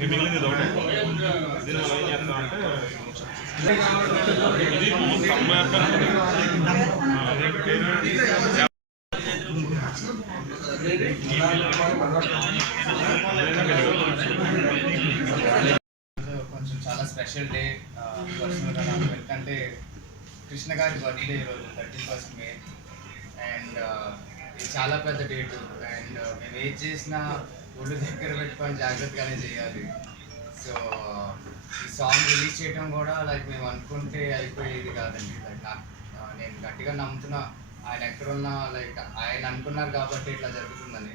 మిగిలింది ఇది ఒకటే. దీన్ని మనం ఏం చేస్తాం అంటే ఇది కొంచెం చాలా స్పెషల్ డే పర్సనల్గా నాకు, ఎందుకంటే కృష్ణ గారి బర్త్డే ఈరోజు 31st May. అండ్ ఇది చాలా పెద్ద డేటు. అండ్ మేము ఏది చేసినా ఒళ్ళు దగ్గర పెట్టుకొని జాగ్రత్తగానే చేయాలి. సో ఈ సాంగ్ రిలీజ్ చేయడం కూడా లైక్ మేము అనుకుంటే అయిపోయేది కాదండి. లైక్ నేను గట్టిగా నమ్ముతున్నా ఆయన ఎక్కడున్నా లైక్ ఆయన అనుకున్నారు కాబట్టి ఇట్లా జరుగుతుందని.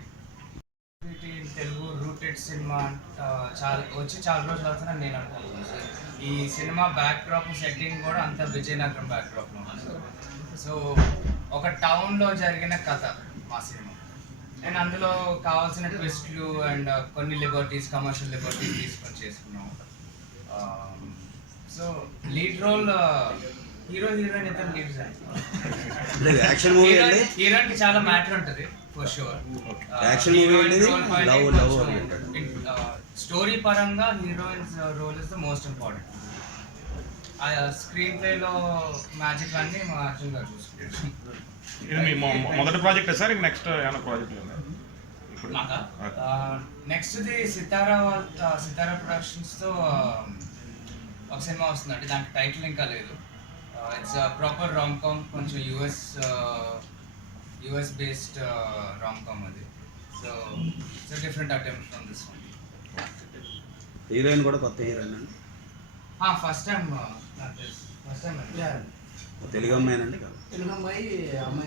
తెలుగు రూటెడ్ సినిమా చాలా రోజులు అవుతుందని నేను అనుకుంటున్నాను. ఈ సినిమా బ్యాక్ డ్రాప్ సెట్టింగ్ కూడా అంత విజయనగరం బ్యాక్ డ్రాప్లో ఉంది. సో ఒక టౌన్లో జరిగిన కథ మా సినిమా. అండ్ అందులో కావాల్సిన ట్విస్ట్లు అండ్ కొన్ని కమర్షియల్ లిబర్టీస్ తీసుకొని చేసుకున్నాం. సో లీడ్ రోల్ హీరోయిన్ ఇద్దరు లీడ్స్. హీరోయిన్ కి చాలా మ్యాటర్ ఉంటుంది ఫర్ షూర్. స్టోరీ పరంగా heroines role is the most important. Screen ప్లేలో మ్యాజిక్ అన్ని మా అర్జున్ గారు చూసుకుంటారు. ఇది మీ మొదటి ప్రాజెక్ట్ సార్? నెక్స్ట్ ఏమైనా ప్రాజెక్ట్ నెక్స్ట్ది సితారా ప్రొడక్షన్స్తో ఒక సినిమా వస్తుందండి. దానికి టైటిల్ ఇంకా లేదు. ఇట్స్ ప్రాపర్ రామ్ కామ్, కొంచెం యుఎస్ బేస్డ్ రామ్ కామ్ అది. So it's different attempt from this one. Heroine కూడా కొత్త హీరోయిన్ అండి? ఫస్ట్ టైం తెలుగు అమ్మాయినండి? తెలుగు అమ్మాయి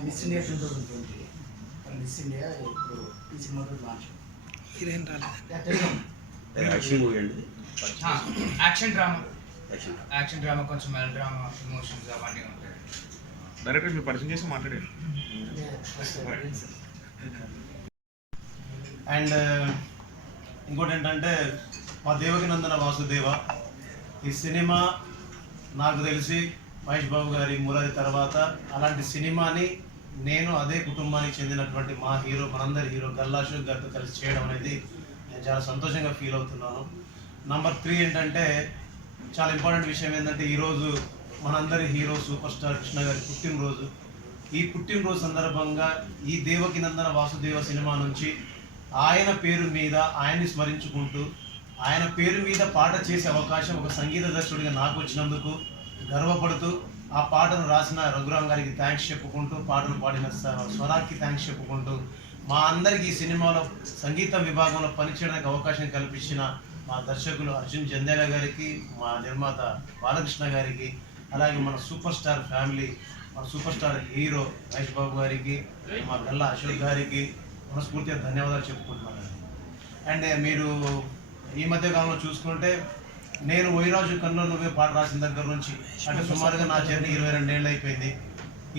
మిస్ ఇండియా 2020. మిస్ ఇండియా ఇప్పుడు ఈ సినిమాతో లాంచ్. హీరోయిన్ రాలేదు. యాక్షన్ మూవీ అండి? యాక్షన్ డ్రామా, కొంచెం మెల్ డ్రామా, ఎమోషన్స్ అవన్నీ ఉంటాయి. డైరెక్టర్ మీరు పరిచయం చేసి మాట్లాడారు. అండ్ ఇంకోటి ఏంటంటే మా దేవకి నందన వాసుదేవ ఈ సినిమా నాకు తెలిసి మహేష్ బాబు గారి మురారి తర్వాత అలాంటి సినిమాని నేను అదే కుటుంబానికి చెందినటువంటి మా హీరో, మనందరి హీరో గల్లా అశోక్ గారితో కలిసి చేయడం అనేది నేను చాలా సంతోషంగా ఫీల్ అవుతున్నాను. నంబర్ 3 ఏంటంటే చాలా ఇంపార్టెంట్ విషయం ఏంటంటే ఈరోజు మనందరి హీరో సూపర్ స్టార్ కృష్ణ గారి పుట్టినరోజు. ఈ పుట్టినరోజు సందర్భంగా ఈ దేవకి నందన వాసుదేవ సినిమా నుంచి ఆయన పేరు మీద ఆయన్ని స్మరించుకుంటూ ఆయన పేరు మీద పాట చేసే అవకాశం ఒక సంగీత దర్శకుడిగా నాకు వచ్చినందుకు గర్వపడుతూ ఆ పాటను రాసిన రఘురామ్ గారికి థ్యాంక్స్ చెప్పుకుంటూ, పాటను పాడిన స్వరాకి థ్యాంక్స్ చెప్పుకుంటూ, మా అందరికీ ఈ సినిమాలో సంగీత విభాగంలో పనిచేయడానికి అవకాశం కల్పించిన మా దర్శకులు అర్జున్ జంధ్యాల గారికి, మా నిర్మాత బాలకృష్ణ గారికి, అలాగే మన సూపర్ స్టార్ ఫ్యామిలీ, మన super star hero Mahesh Babu గారికి, మా గల్లా అశోక్ గారికి మనస్ఫూర్తిగా ధన్యవాదాలు చెప్పుకుంటున్నాను. అండ్ మీరు ఈ మధ్య కాలంలో చూసుకుంటే నేను వైరాజు కన్నులో నువ్వే పాట రాసిన దగ్గర నుంచి అంటే సుమారుగా నా జర్నీ 22 ఏళ్ళు అయిపోయింది.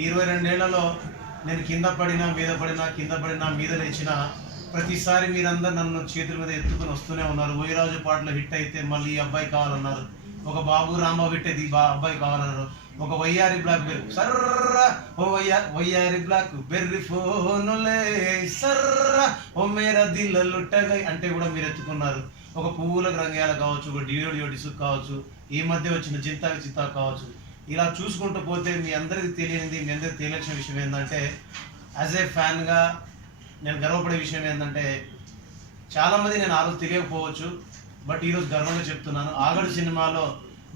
ఈ 22 ఏళ్లలో నేను కింద పడినా మీద లేచినా ప్రతిసారి మీరందరూ నన్ను చేతుల మీద ఎత్తుకుని వస్తూనే ఉన్నారు. వైరాజు పాటలు హిట్ అయితే మళ్ళీ ఈ అబ్బాయి కావాలన్నారు, ఒక బాబు రాంబాబు హిట్ అయితే ఈ అబ్బాయి కావాలన్నారు, ఒక వయ్యారి బ్లాక్ బెర్రీ సర్రా ఓ వయ్యారి బ్లాక్ బెర్రీ ఫోనులే సర్రా ఓ మేరా దిల్ లుట్టగై అంటే కూడా మీరు ఎత్తుకున్నారు. ఒక పువ్వులకు రంగేయాల కావచ్చు, ఒక డియో డిసుక్ కావచ్చు, ఈ మధ్య వచ్చిన చింతా కావచ్చు. ఇలా చూసుకుంటూ పోతే మీ అందరికీ తెలియనిది, మీ అందరికీ తెలియని విషయం ఏంటంటే యాజ్ ఏ ఫ్యాన్గా నేను గర్వపడే విషయం ఏంటంటే చాలామంది నేను ఆ రోజు తెలియకపోవచ్చు, బట్ ఈరోజు గర్వంగా చెప్తున్నాను. ఆగడు సినిమాలో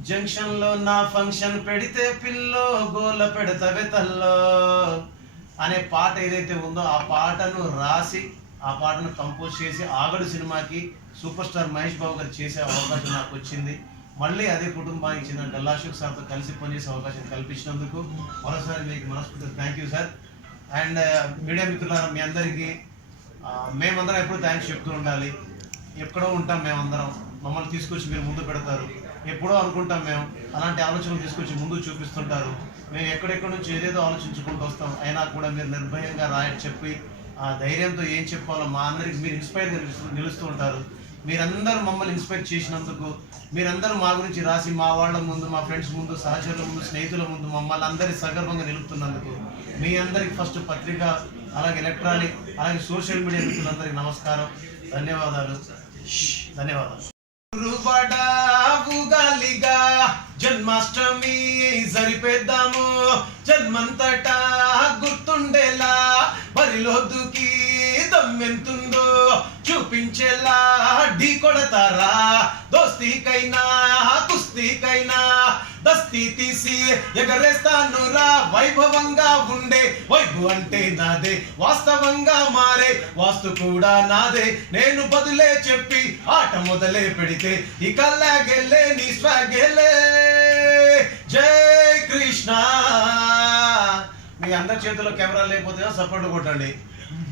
జంక్షన్లో నా ఫంక్షన్ పెడితే పిల్లో గోల పెడతవే తల్లో అనే పాట ఏదైతే ఉందో ఆ పాటను రాసి ఆ పాటను కంపోజ్ చేసి ఆగడు సినిమాకి సూపర్ స్టార్ మహేష్ బాబు గారు చేసే అవకాశం నాకు వచ్చింది. మళ్ళీ అదే కుటుంబానికి చెందిన గల్లా అశోక్ సార్తో కలిసి పనిచేసే అవకాశం కల్పించినందుకు మరోసారి మీకు మనస్ఫూర్తిగా thank you sir. And media మిత్రులారా మీ అందరికీ మేమందరం ఎప్పుడు థ్యాంక్స్ చెప్తూ ఉండాలి. ఎక్కడో ఉంటాం మేమందరం, మమ్మల్ని తీసుకొచ్చి మీరు ముందు పెడతారు. ఎప్పుడో అనుకుంటాం మేము, అలాంటి ఆలోచనలు తీసుకొచ్చి ముందు చూపిస్తుంటారు. మేము ఎక్కడెక్కడి నుంచి ఏదేదో ఆలోచించుకుంటూ వస్తాం, అయినా కూడా మీరు నిర్భయంగా చెప్పి ఆ ధైర్యంతో ఏం చెప్పాలో మా అందరికి మీరు ఇన్స్పైర్గా నిలుస్తూ ఉంటారు. మీరందరూ మమ్మల్ని ఇన్స్పైర్ చేసినందుకు, మీరందరూ మా గురించి రాసి మా వాళ్ళ ముందు, మా ఫ్రెండ్స్ ముందు, సహచరుల ముందు, స్నేహితుల ముందు మమ్మల్ని అందరి సగర్వంగా నిలుపుతున్నందుకు మీ అందరికి ఫస్ట్ పత్రిక, అలాగే ఎలక్ట్రానిక్, అలాగే సోషల్ మీడియా మిత్రులందరికీ నమస్కారం, ధన్యవాదాలు. ఉగాలిగా జన్మాష్టమి జరిపేద్దాము, జన్మంతటా గుర్తుండేలా, బరిలో దుకి దమ్మెంతుందో చూపించేలా ఢీ కొడతారా, దోస్తీకైనా కుస్తీకైనా దస్తీ తీసి ఎగరేస్తాను రా, వైభవంగా ఉండే వైభు అంటే నాదే, వాస్తవంగా మారే వాస్తు కూడా నాదే, నేను బదులే చెప్పి ఆట మొదలే పెడితే ఇక లాగెళ్ళే నీ స్వాగెలే. జై కృష్ణ. మీ అందరి చేతిలో కెమెరా లేకపోతే సపోర్ట్ కొట్టండి,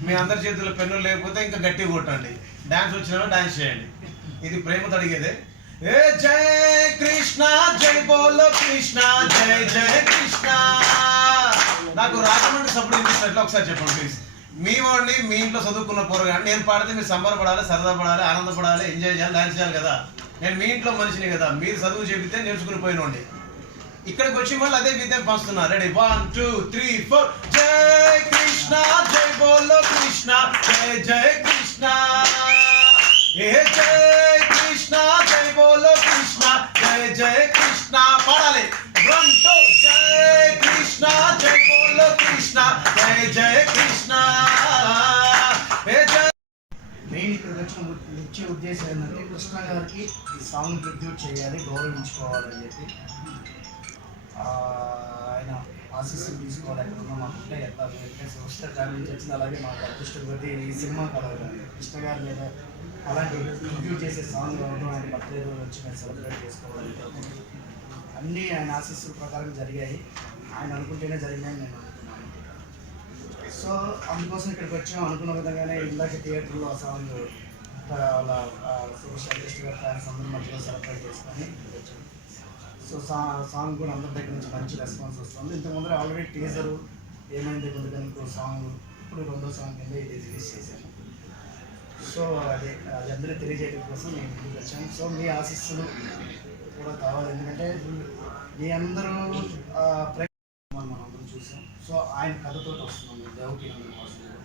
మీ అందరి చేతిలో పెన్నులు లేకపోతే ఇంకా గట్టిగా కొట్టండి, డాన్స్ వచ్చినా డాన్స్ చేయండి, ఇది ప్రేమతో అడిగేదే. ఏ జై కృష్ణ, జై బోలో కృష్ణ, జై జై కృష్ణ. నాకు రాజమండ్రి సపోర్ట్ ఇన్నిస్తా ఒకసారి చెప్పండి ప్లీజ్. మీ వాడిని మీ ఇంట్లో చదువుకున్న పోరగాని నేను పాడితే మీరు సంబరపడాలి, సరదా పడాలి, ఆనందపడాలి, ఎంజాయ్ చేయాలి, డాన్స్ చేయాలి కదా. నేను మీ ఇంట్లో మనిషిని కదా, మీరు చదువు చెబితే నేర్చుకుని పోయినండి. ఇక్కడికి వచ్చి మళ్ళీ అదే విద్య పంచుతున్నా. రెడీ 1 2 3 4. జై కృష్ణ, జై బోలో కృష్ణ, జై జై కృష్ణ. ఏ జై కృష్ణ, జై బోలో కృష్ణ, జై జై కృష్ణ. పాడాలి 1 2. జై కృష్ణ, జై బోలో కృష్ణ, జై జై కృష్ణ. ఏ జై. మెయిన్ ఇక్కడ వచ్చిన ముఖ్య ఉద్దేశం ఏంటంటే కృష్ణ గారికి ఈ సాంగ్ ట్రిబ్యూట్ చేయాలి, గౌరవించుకోవాలని చెప్పి ఆయన ఆశీస్సులు తీసుకోవాలనుకున్నా మాకు ఉంటాయి. ఎట్లా వస్తే దాని నుంచి వచ్చింది. అలాగే మాకు అదృష్టం కొద్దీ ఈ సినిమా కలవాలి కృష్ణ గారి మీద అలాంటి రివ్యూ చేసే సాంగ్ రావడం, ఆయన బర్త్డే రోజు వచ్చి మేము సెలబ్రేట్ చేసుకోవాలని అన్నీ ఆయన ఆశీస్సుల ప్రకారం జరిగాయి. ఆయన అనుకుంటేనే జరిగినాయని నేను అనుకున్నాను. సో అందుకోసం ఇక్కడికి వచ్చాం. అనుకున్న విధంగానే ఇందాక థియేటర్లో ఆ సాంగ్ వాళ్ళ సోషల్ గారి ఫ్యాన్స్ అందరూ మధ్యలో సెలబ్రేట్ చేసుకొని ఇక్కడికి వచ్చాం. సో సాంగ్ కూడా అందరి దగ్గర నుంచి మంచి రెస్పాన్స్ వస్తుంది. ఇంతకుముందు ఆల్రెడీ టీజరు ఏమైంది గుండెని ఇంకో సాంగ్, ఇప్పుడు రెండో సాంగ్ కింద ఇది రిలీజ్ చేశాను. సో అది అందరూ తెలియజేయడం కోసం నేను ఇంటికి వచ్చాను. సో మీ ఆశీస్సులు కూడా కావాలి, ఎందుకంటే మీ అందరూ మనందరూ చూసాం. సో ఆయన కథతో వస్తున్నాం దేవకి నందన వాసుదేవ.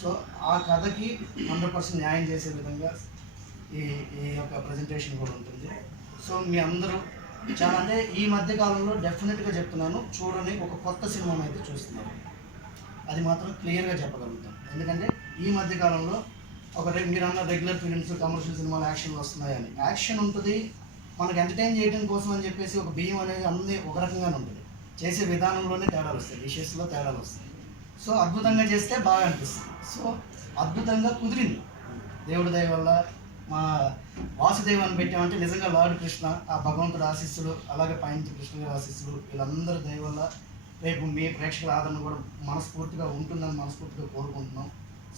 సో ఆ కథకి 100% న్యాయం చేసే విధంగా ఈ యొక్క ప్రజెంటేషన్ కూడా ఉంటుంది. సో మీ అందరూ చాలా అంటే ఈ మధ్య కాలంలో డెఫినెట్గా చెప్తున్నాను, చూడని ఒక కొత్త సినిమాను అయితే చూస్తున్నాను. అది మాత్రం క్లియర్గా చెప్పగలుగుతాం. ఎందుకంటే ఈ మధ్య కాలంలో మీరు అన్న రెగ్యులర్ ఫిలిమ్స్, కమర్షియల్ సినిమాలు యాక్షన్ వస్తున్నాయని. యాక్షన్ ఉంటుంది, మనకు ఎంటర్టైన్ చేయడం కోసం అని చెప్పేసి ఒక బియ్యం అనేది అన్నీ ఒక రకంగానే ఉంటుంది. చేసే విధానంలోనే తేడాలు వస్తాయి, డిషెస్లో తేడాలు వస్తాయి. సో అద్భుతంగా చేస్తే బాగా అనిపిస్తుంది. సో అద్భుతంగా కుదిరింది దేవుడి దయ వల్ల. మా వాసుదేవాన్ని పెట్టామంటే నిజంగా లార్డ్ కృష్ణ, ఆ భగవంతుడు ఆశీస్సులు, అలాగే పైన కృష్ణ గారి ఆశీస్సులు, వీళ్ళందరి దయ వల్ల రేపు మీ ప్రేక్షకుల ఆదరణ కూడా మనస్ఫూర్తిగా ఉంటుందని మనస్ఫూర్తిగా కోరుకుంటున్నాం.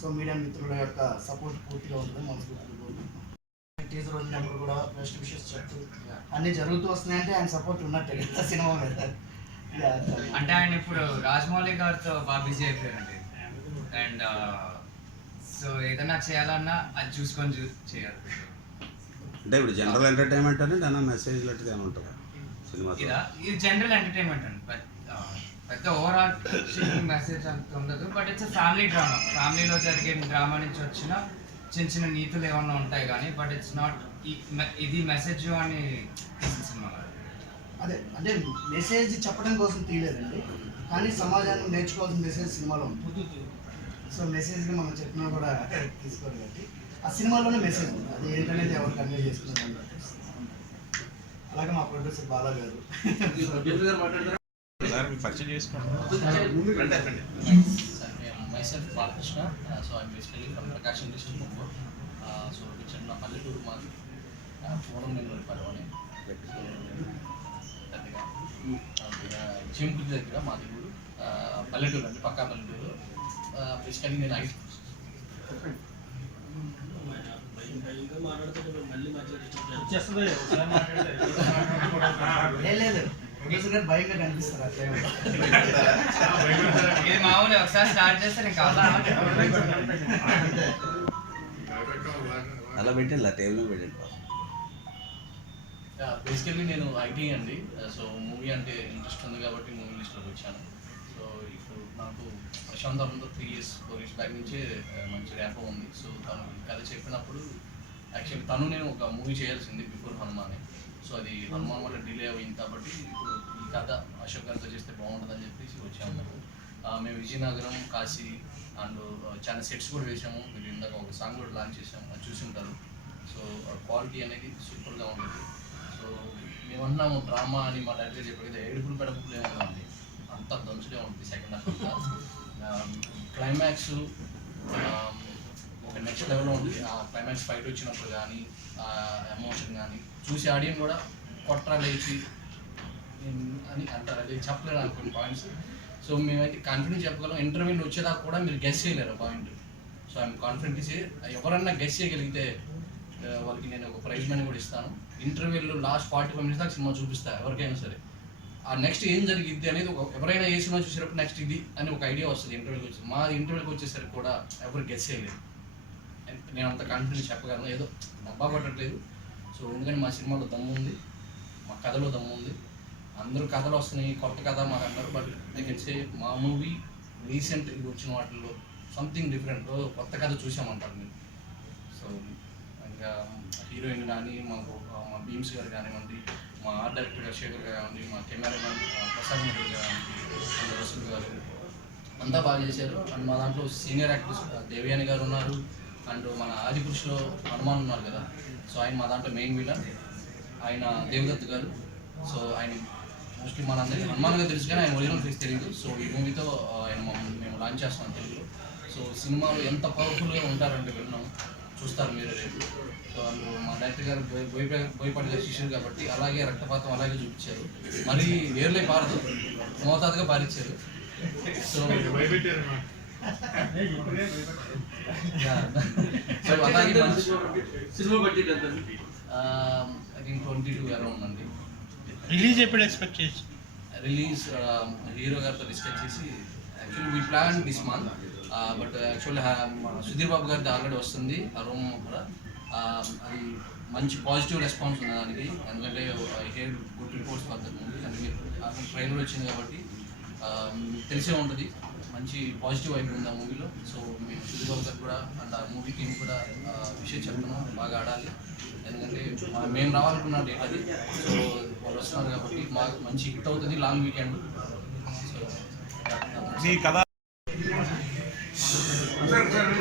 సో మీడియా మిత్రుల యొక్క సపోర్ట్ పూర్తిగా ఉంటుందని మనస్ఫూర్తిగా కోరుకుంటున్నాం. టీజర్ వచ్చినప్పుడు కూడా బెస్ట్ విషెస్ చెప్తూ అన్నీ జరుగుతూ వస్తున్నాయంటే ఆయన సపోర్ట్ ఉన్నట్టే కదా సినిమా మీద. అంటే ఆయన ఇప్పుడు రాజమౌళి గారితో బాగా బిజీ అయిపోయారండి. అండ్ సో ఏదైనా చేయాలన్నా అది చూసుకొని చేయాలి. అంటే ఇప్పుడు జనరల్ ఎంటర్టైన్మెంట్ అనేది ఏమైనా మెసేజ్ లాంటిది ఏమైనా ఉంటుందా సినిమా? ఇది జనరల్ ఎంటర్టైన్మెంట్ అండి, పెద్ద ఓవరాల్ మెసేజ్ అంత ఉండదు. బట్ ఇట్స్ ఫ్యామిలీ డ్రామా, ఫ్యామిలీలో జరిగే డ్రామా నుంచి వచ్చిన చిన్న చిన్న నీతులు ఏమన్నా ఉంటాయి కానీ, బట్ ఇట్స్ నాట్ ఇది మెసేజ్ అని సినిమా. అదే అంటే మెసేజ్ చెప్పడం కోసం తీయలేదండి, కానీ సమాజాన్ని నేర్చుకోవాల్సిన మెసేజ్ సినిమాలో ఉంటుంది. సో మెసేజ్ని మనం చెప్పినా కూడా తీసుకోవాలి కాబట్టి ఆ సినిమాలోనే మెసేజ్ ఉంది. అది ఏంటనేది ఎవరు కన్వే చేసుకున్నాం. అలాగే మా ప్రొడ్యూసర్ బాలా గారు పరిచయం చేసుకోండి. myself Balakrishna, so I'm basically from Prakasham district Mumbai. So which is Palletoru Madi, Forum Nellore Parvane. Daddiga Chimkudi దగ్గర మాది ఊరు పల్లెటూరు అంటే పక్కా పల్లెటూరు. బేసికలీ నేను ఐటీ లేదు ప్రొడ్యూసర్ గారు భయంగా కనిపిస్తారు అట్లే. ఇది మామూలు ఒకసారి స్టార్ట్ చేస్తే నేను కావాలి. అలా పెట్టండి టేబుల్ మీద పెట్టండి. బేసికల్లీ నేను ఐటీ అండి. సో మూవీ అంటే ఇంట్రెస్ట్ ఉంది కాబట్టి మూవీ లిస్ట్లోకి వచ్చాను. సో ఇప్పుడు నాకు ప్రశాంత్ వర్మతో 3 years 4 years బ్యాక్ నుంచే మంచి ర్యాపో ఉంది. సో తను ఈ కథ చెప్పినప్పుడు యాక్చువల్లీ నేను ఒక మూవీ చేయాల్సింది బిఫోర్ హనుమాన్. సో అది హనుమాన్ వల్ల డిలే అయింది కాబట్టి ఇప్పుడు ఈ కథ అశోక్ గారితో చేస్తే బాగుంటుందని చెప్పేసి వచ్చాము. మేము విజయనగరం, కాశీ అండ్ చాలా సెట్స్ కూడా వేసాము. మీరు ఇందాక ఒక సాంగ్ కూడా లాంచ్ చేసాము, అది చూసి ఉంటారు. సో క్వాలిటీ అనేది సూపర్గా ఉంటుంది. సో మేము అన్నాము డ్రామా అని మా డైరెక్టర్ చెప్పేది ఏడుపులు పెడపులు ఏముందండి, అంతా దంచులే ఉంటుంది సెకండ్ హాఫ్ అంతా. క్లైమాక్స్ ఒక నెక్స్ట్ లెవెల్లో ఉంటుంది. ఆ క్లైమాక్స్ ఫైట్ వచ్చినప్పుడు కానీ ఆ ఎమోషన్ కానీ చూసి ఆడియన్స్ కూడా కొట్టాలేసి అని అంటారు. అది చెప్పలేరు అనుకోండి పాయింట్స్. సో మేమైతే కాన్ఫిడెన్స్ చెప్పగలం. ఇంటర్వ్యూలు వచ్చేదాకా కూడా మీరు గెస్ చేయలేరు పాయింట్. సో ఐఎమ్ కాన్ఫిడెంట్ ఇచ్చి ఎవరన్నా గెస్ చేయగలిగితే వాళ్ళకి నేను ఒక ప్రైజ్ మనీ కూడా ఇస్తాను. ఇంటర్వ్యూలో లాస్ట్ 45 minutes దాకా సినిమా చూపిస్తా ఎవరికైనా సరే. ఆ నెక్స్ట్ ఏం జరిగిద్ది అనేది ఎవరైనా ఏ సినిమా చూసేటప్పుడు నెక్స్ట్ ఇది అని ఒక ఐడియా వస్తుంది ఇంటర్వ్యూకి వచ్చి. మా ఇంటర్వ్యూకి వచ్చేసరికి కూడా ఎవరు గెస్ చేయలేదు. నేను అంత కాన్ఫిడెన్స్ చెప్పగలను. ఏదో డబ్బా పట్టట్లేదు. సో ఎందుకంటే మా సినిమాలో దమ్ము ఉంది, మా కథలో దమ్ము ఉంది. అందరూ కథలు వస్తున్నాయి, కొత్త కథ మాకు అంటారు. బట్ ఐ కెన్ సే మా మూవీ రీసెంట్ వచ్చిన వాటిల్లో సంథింగ్ డిఫరెంట్, కొత్త కథ చూసామంటారు మీరు. సో ఇంకా హీరోయిన్ కానీ మాకు మా భీమ్స్ గారు కానివ్వండి, మా ఆర్ట్ డైరెక్టర్ గారు శేఖర్ గారు కానివ్వండి, మా కెమెరామెన్ ప్రసాద్ గారు కానివ్వండి, రసూల్ గారు అంతా బాగా చేశారు. అండ్ మా దాంట్లో సీనియర్ యాక్టర్స్ దేవయాని గారు ఉన్నారు. అండ్ మన ఆదిపురుషులో హనుమాన్ ఉన్నారు కదా, సో ఆయన మా దాంట్లో మెయిన్ విలన్. ఆయన దేవదత్ గారు. సో ఆయన మోస్ట్లీ మనందరికీ హనుమాన్గా తెలుసు కానీ ఆయన ఒరిజినల్ ఫేస్ తెలియదు. సో ఈ మూవీతో ఆయన మేము లాంచ్ చేస్తున్నాం తెలుగులో. సో సినిమాలో ఎంత పవర్ఫుల్గా ఉంటారంటే విన్నాం, చూస్తారు మీరు రేపు. సో అందులో మా డైరెక్టర్ గారు బోయపాటి గారు శిష్యులు కాబట్టి అలాగే రక్తపాతం అలాగే చూపించారు. మరి వేర్లే పారదు, మోతాదుగా పారించారు. సో అలాగే సినిమా బడ్జెట్ ఎంత? ఐ థింక్ 22 అరౌండ్ అండి. రిలీజ్ ఎప్పుడు ఎక్స్పెక్ట్ చేయొచ్చు? రిలీజ్ హీరో గారితో డిస్కస్ చేసి actually we plan this month. But actually Sudheer Babu గారిది ఆల్రెడీ వస్తుంది ఆ రూమ్ కూడా. అది మంచి పాజిటివ్ రెస్పాన్స్ ఉంది దానికి. ఎందుకంటే I hair good reports for that movie. అంటే మీరు ట్రైలర్ వచ్చింది కాబట్టి తెలిసే ఉంటుంది, మంచి పాజిటివ్ వైపు ఉంది ఆ మూవీలో. సో మేము సుధీర్ బాబు గారు కూడా అండ్ ఆ మూవీ టీం కూడా విషయం చెప్తున్నాం, బాగా ఆడాలి. ఎందుకంటే మేము రావాలనుకున్న డేట్ అది. సో వాళ్ళు వస్తున్నారు కాబట్టి మాకు మంచి హిట్ అవుతుంది లాంగ్ వీకెండ్. సో మీ కథ ఒకసారి